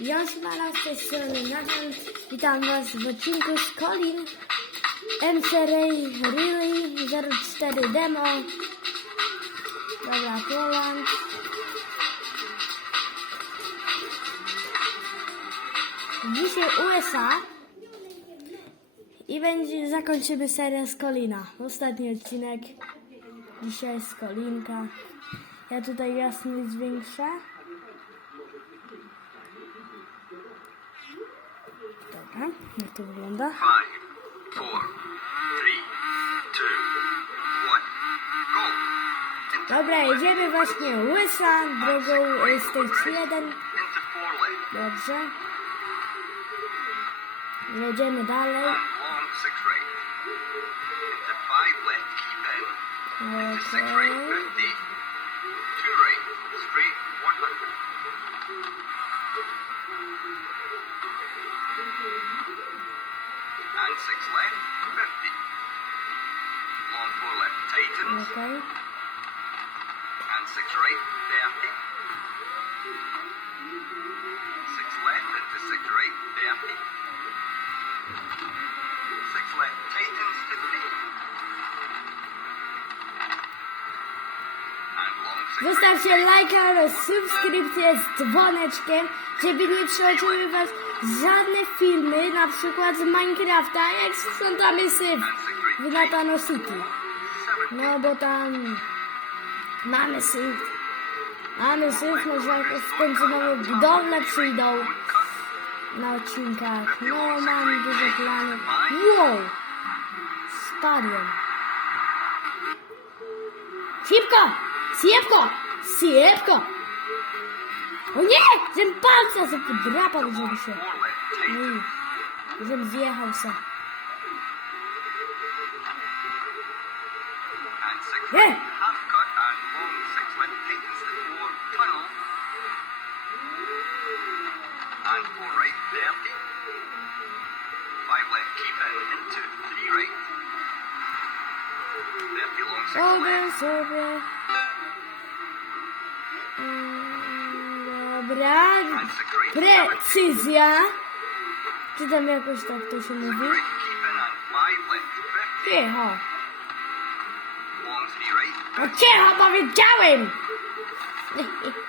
Ja Szmala z tej strony Nathan. Witam Was w odcinku z Colin. MC Ray Really 04 Demo. Dobra, Poland. Dzisiaj USA. I będzie, zakończymy serię z Colina. Ostatni odcinek. Dzisiaj z Colinka. Ja tutaj jasność zwiększę. Jak to wygląda? Dobra, jedziemy właśnie łysa, drogą stage 1. Into four left Dobrze. Jedziemy dalej. and six left, 50. Long four left, tightens. Okej. And six right, 30. Six left into six right, 30. Six left, tightens Zostawcie lajka oraz subskrypcję z dzwoneczkiem, żeby nie przeoczyływać żadne filmy, na przykład z Minecrafta, jak sprzątamy syf w Natano City. No bo tam mamy syf. Mamy syf, może w końcu nowe budowle przyjdą na odcinkach. No mam dużo planów. Wow! Spadłem. Szybko! Szybko! Szybko! O nie! Żem palca sobie podrapał, żeby się... Four left, No tightens. i... Żem zjechał se. And six Yeah. Dobra. And six right, 70. Precyzja. Czy tam jakoś tak to się mówi? Right, keep in and five left, 50. Cicho. No cicho powiedziałem!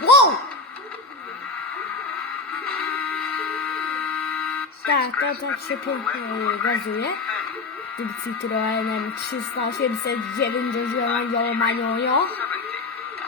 Wow! Tak, to tak się pięknie gazuje. Tym Citroenem 300, 800, 9 do zioła, maniojo.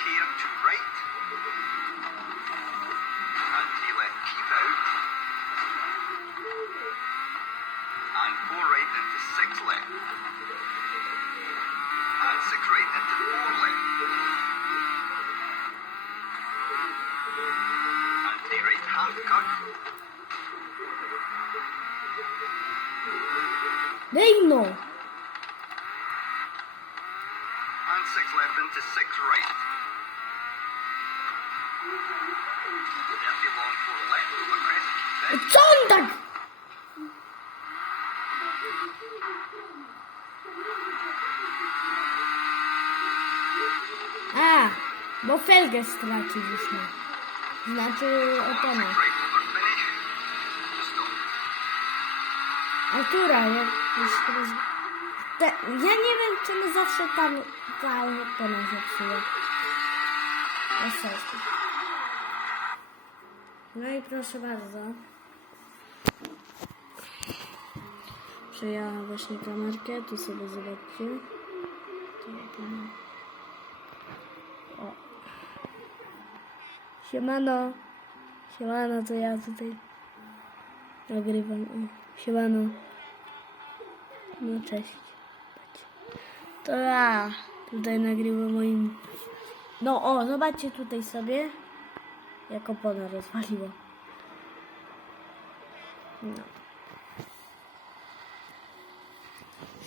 and to right. And three left, keep out. and four right into six left. And six right into four left. And three right half cut. Dej no! And six left into six right. 30 long four left over crest. Then Co on tak? A, bo felgę straciliśmy. Znaczy oponę. six right over finish. To stop. A która? Ja, już teraz... Te, ja nie wiem, czemu zawsze tam ta opona się psuje. Esesy. No i proszę bardzo. Przejęłam właśnie kamerkę, tu sobie zobaczcie. O. Siemano. Siemano, to ja tutaj nagrywam. Siemano. No cześć. To ja tutaj nagrywam moim... No o, zobaczcie tutaj sobie, jak opona rozwaliło. No.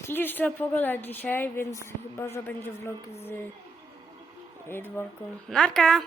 Śliczna pogoda dzisiaj, więc chyba, że będzie vlog z y, dworką. Narka!